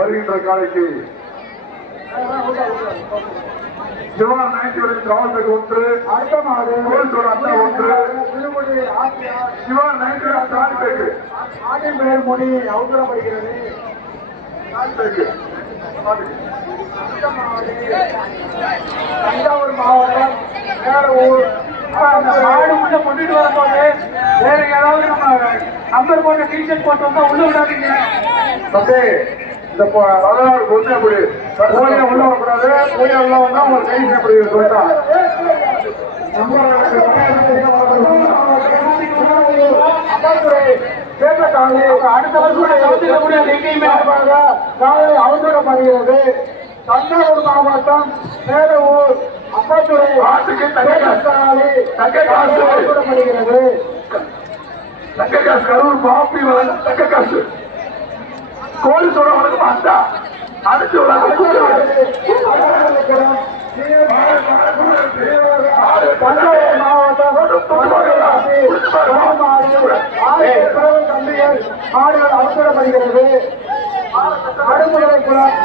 வருகின்ற காலைக்கு ஜவான் 90 ராவல்பேட் ஒன்று அண்ணா ஒன்று ஜவான் 90 ராவல்பேட் ஆடின் பெயர் மொழி அவசரப்படுகிறது. தஞ்சாவூர் மாவட்டம் வேலூர் மாடு கொண்டுட்டு வரும்போது வேற ஏதாவது நம்ம நம்பர் போட்ட டிஷர்ட் போட்டு வந்தா உள்ள விடாதீங்க. இந்த 16 பொண்ணு அப்படி கோயில உள்ள வரக்கூடாது. கோயில உள்ள வந்தா உங்க கை அப்படி சொல்லிட்டா அடுத்த வருஷம் எங்கேயுமே காலை அவசரப்படுகிறது. தஞ்சாவூர் மாவட்டம் வேலூர் அப்பாத்துறை அவசரப்படுகிறது. தங்க காசு கரூர் பாப்பி தங்க காசு கோழி சொல்ற வழக்கம் அந்த அடிச்சு தஞ்சாவூர் மாவட்டம் மாடுகள் அவசரப்படுகிறது. அடுமுறை குளம்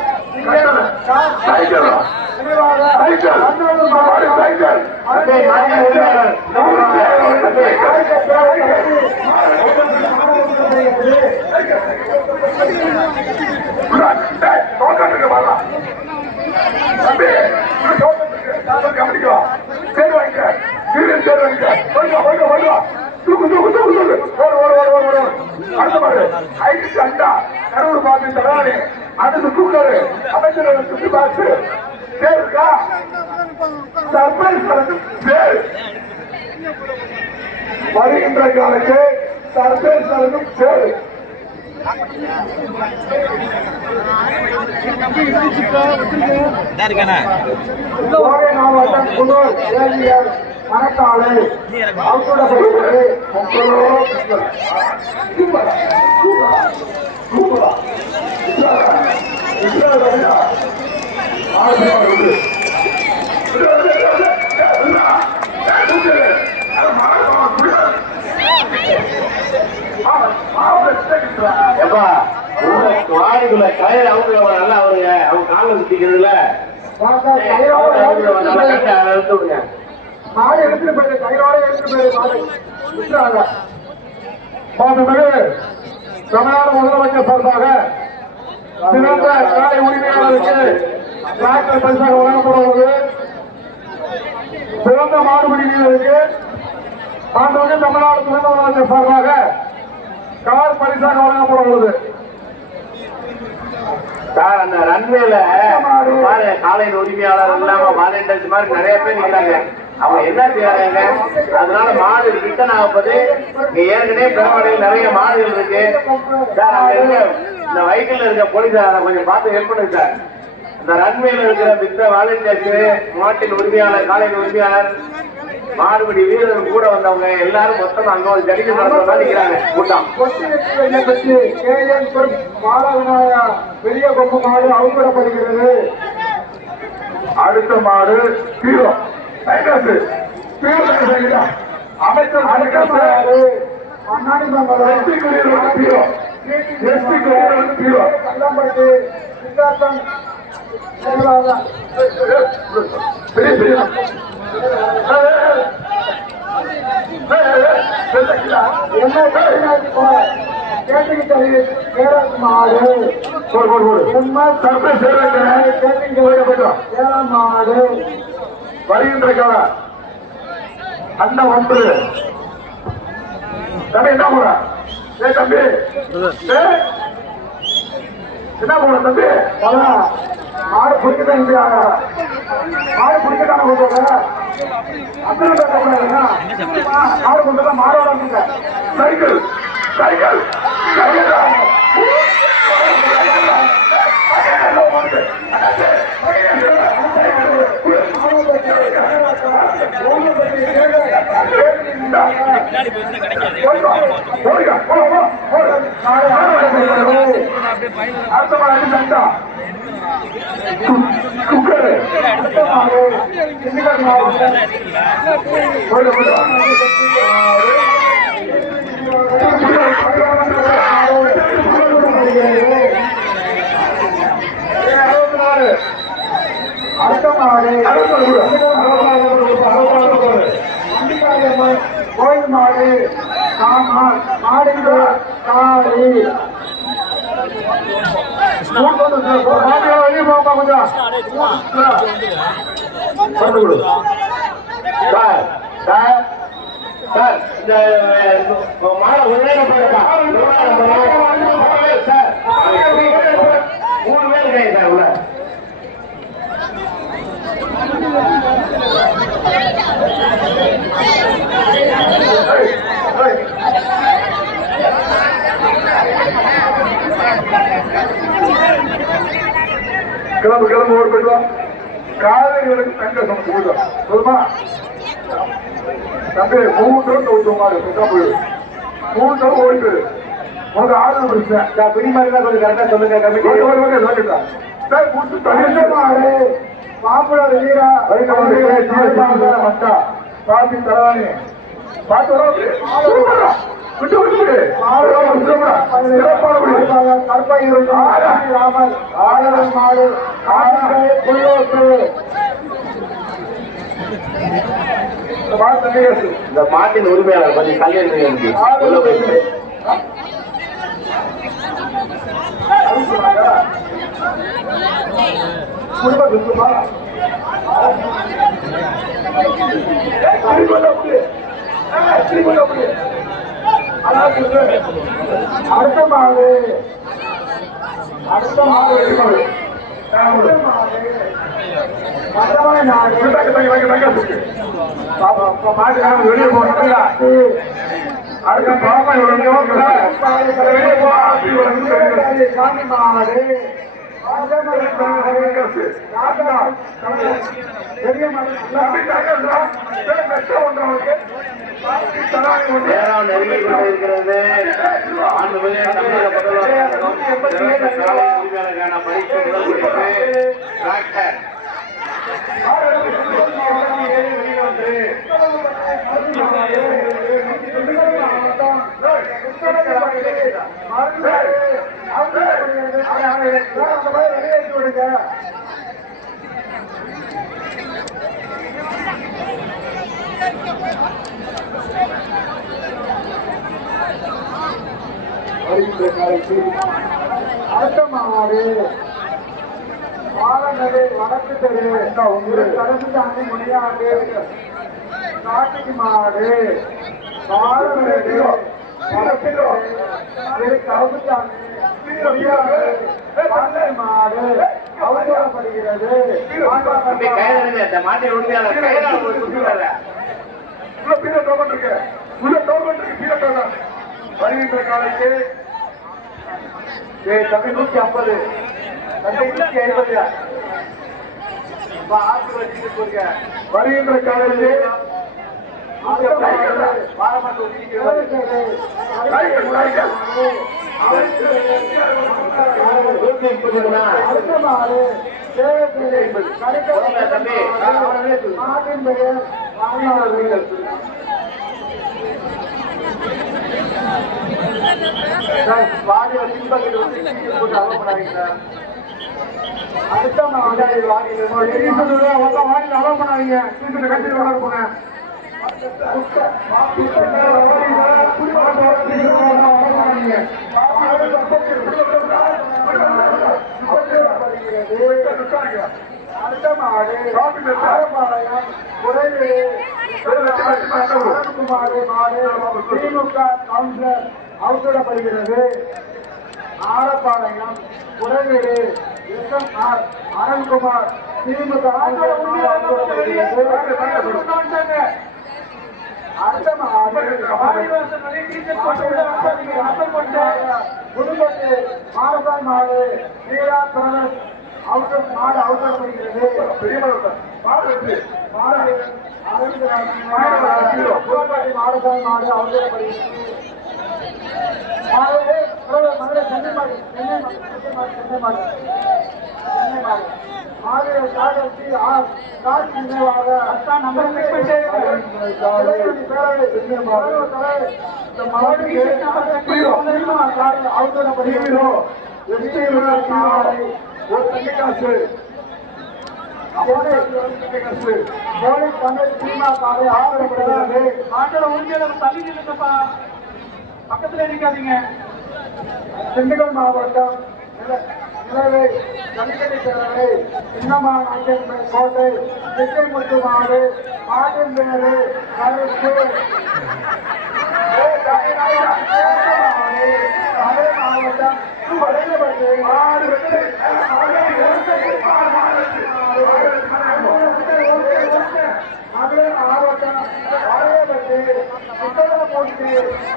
கரூர் பாத்து தரானே அதுக்கு கூப்பிடாரு அமைச்சர் சுற்றி பார்த்து பேருக்கா சர்ப்ரைஸ் பேர் வருகின்ற காலத்து சர்ப்ரைஸ் பேரு மாவட்டம் குன்னூர் மணக்காலை அவசரப்படுகிறது. வாடிக்குள்ள கயிறு அவங்க நல்லா அவருங்க அவங்க காலில் சுத்திக்கிறதுல மாடு எடுத்துட்டு போயிரு கயிறோட எடுத்துட்டு போயிரு. தமிழ்நாடு முதலமைச்சர் சார்பாக சிறந்த காலை உரிமையாளருக்கு டிராக்டர் பரிசாக வழங்கப்படுவது. சிறந்த மாடுபிடி வீரருக்கு தமிழ்நாடு துணை முதலமைச்சர் சார்பாக கார் பரிசாக வழங்கப்படுவது. சார் அந்த ரன்வேல காலையில் உரிமையாளர் இல்லாம வாலண்டியர்ஸ் மாதிரி நிறைய பேர் இருக்கிறாங்க. அவங்க என்ன செய்யறாங்க, அதனால மாடு ரிட்டர்ன் ஆகும்போது ஏற்கனவே பெருமாடையில் நிறைய மாடுகள் இருக்கு சார். அங்க இருக்க இந்த வெஹிக்கிள் இருக்க போலீஸார் கொஞ்சம் பார்த்து ஹெல்ப் பண்ணுங்க சார். இந்த ரன்வேல இருக்கிற மித்த வாலண்டியர்ஸ், மாட்டின் உரிமையாளர், காலையில் உரிமையாளர், மாடுபடி வீரர்கள் கூட வந்தவங்க எல்லாரும் மொத்தம் அங்க ஒரு ஜடிக்க நடத்துறதா நிக்கிறாங்க கூட்டம். பெரிய கொம்பு மாடு அவுக்கப்படுகிறது. அடுத்த மாடு ஹீரோ அமைச்சர் வருகின்ற கால அண்ணா 9 தம்பி என்ன போற தம்பி என்ன போற தம்பி மாடு பிடிக்கதான் மாடு பிடிக்கத்தான கொண்டு மாடு கொண்டு மாடோட சைக்கிள் சைக்கிள் சைக்கிள் கோயில் மாடு மாடு வெளியே போப்பா கொஞ்சம் சார் சார் சார் இந்த மாலை ஒரே நம்பர் சார் 3 பேர் இருக்காங்க சார் உள்ள. கிளம்பு கிளம்பு ஓடி போயிடுவா. காலைகளுக்கு தங்க சொல்லுமா சொல்லுமா தம்பி 3 போயிடு 3 ஓடிட்டு உனக்கு 6 பிரச்சனை பிடி மாதிரி தான் கொஞ்சம் கரெக்டா சொல்லுங்க. மாப்பிள்ள வீரா பாத்தி தரவாணி பார்த்து இந்த மாட்டின் உரிமையாளர் கொஞ்சம் கல்யாணம் அடுத்த மாடு வெளியே போனா அடுத்த பாப்பா வெளியே சாமி மாடு அடுத்த மாடு பாலநடை வடக்கு தெரு கலந்து தாண்டி முடியாது. காட்டுக்கு மாடு பாலநடை வடக்கு தெரு கலந்து தாண்டி மாடு அவசரப்படுகிறது. தம்பி கையில இந்த மாட்டின் உரிமையாளர் கையில ஒரு சுற்றுவாங்க. உள்ள பீட டோக்கன் இருக்கு, உள்ள டோக்கன் இருக்கு, பீட டோக்கன் வருகின்ற காலைக்கு தம்பி 150 தம்பி 150 ஆற்று வச்சுட்டு போயிருக்க வருகின்ற காலைக்கு பாரமாட்டு அடுத்த வாடியில் அலோ பண்ணாதீங்க. போனேன் அடுத்த மாடு திமுக கவுன்சிலர் அவுத்திடப்படுகிறது. ஆரப்பாளையம் குறைவீடு எஸ்எம்ஆர் அருண்குமார் திமுக புதுக்கோட்டை மாரசாய் மாடு நீரா பிரதேஷ் மாடு அவசரப்படுகிறது. மாரசாய் மாடு அவசரப்படுகிறது. பக்கத்துல இருக்காதீங்க. திண்டுக்கல் மாவட்டம் நிலவை ஜல்லிக்கட்டு பேரவை சின்னமா நாட்டின் கோட்டை திட்டைமுத்து மாடு மாட்டின் பேரு கருத்து மாவட்டம்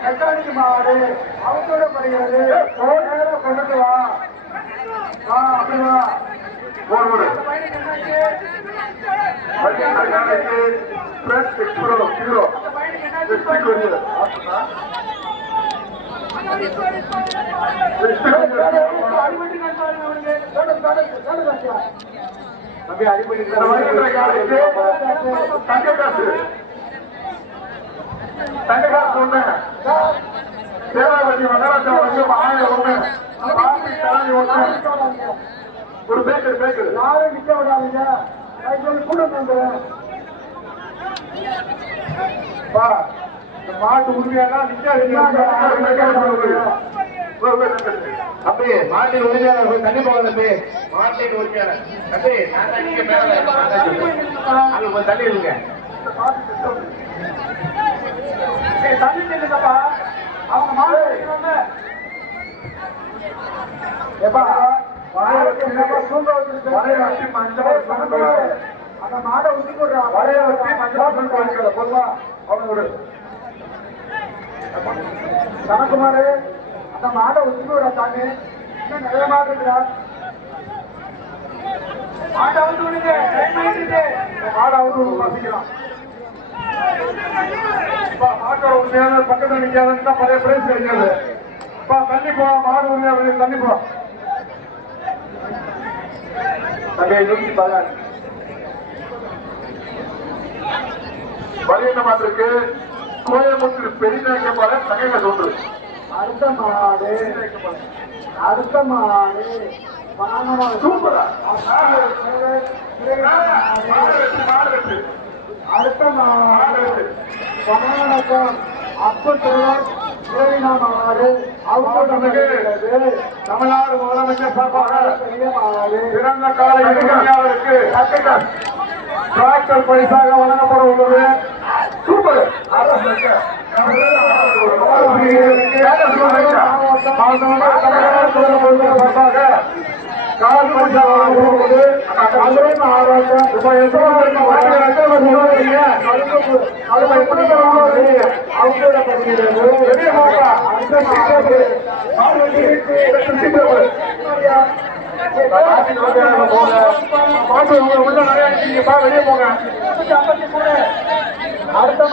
மெக்கானிக் மாடு அவசரப்படுகிறது. கொண்டு வா அப்படிவா அடிப்படை தங்ககாசு ஒண்ணு சேவாபதி மகராஜா வந்து 1000 ஒண்ணு ஒரு பேக்கர் யாரும் நிக்க விடாதீங்க. கூட வந்துடுறேன் மாட்டு உரிமையாளர் அப்படியே மாட்டின் உரிமையாளர் தண்ணி போக தம்பி. மாட்டின் உரிமையாளர் தம்பி நான் தண்ணி இருங்க. தண்ணி நில்லுங்கப்பா. அவங்க மாடு அந்த மாடை ஊற்றி போடுறான். வரைய வச்சு மஞ்சள் பொதுவா அவனோட கணக்குமாரு அந்த மாடை ஊற்றி விடுறா. தானே இன்னும் நிறைய மாடு இருக்கிறா. மாட்டை வந்து விடுங்க. மாடை வந்து வசிக்கிறான். மாட்டோட உண்மையான பக்கத்தில் நிற்காதுன்னு தான் பழைய பிரைஸ் கிடைக்காது. தண்ணி போ மாடு உரிமையாளர் தண்ணி போ. வலியுள்ள மாட்டிற்கு கோயம்புத்தூர் பெரியநாயக்கப்பாறை தகைங்க தோன்று. அடுத்த மாடு சூப்பரா அடுத்த மாடு வணக்கம் அப்பத்தூர் மாடு தமிழ்நாடு முதலமைச்சர் சார்பாக பிறந்த கால இளைஞருக்கு டிராக்டர் பரிசாக வழங்கப்பட உள்ளது. சூப்பர் தமிழ்நாடு பசாக கால் பஞ்சா வாங்கும்போது அதுவும் ஆரோக்கியம் இப்ப எத்தனை அது எப்படி அவங்க வெளியே போகா மாட்டு உள்ள நிறைய இருக்கீங்கப்பா வெளியே போங்க